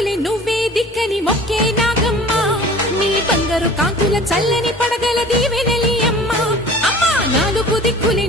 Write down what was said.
దిక్కులే నువ్వే దిక్కని మొక్కే నాగమ్మ నీ బంగారు కాంతుల చల్లని పడగల దీవెనలి అమ్మ అమ్మ నాలుగు దిక్కులే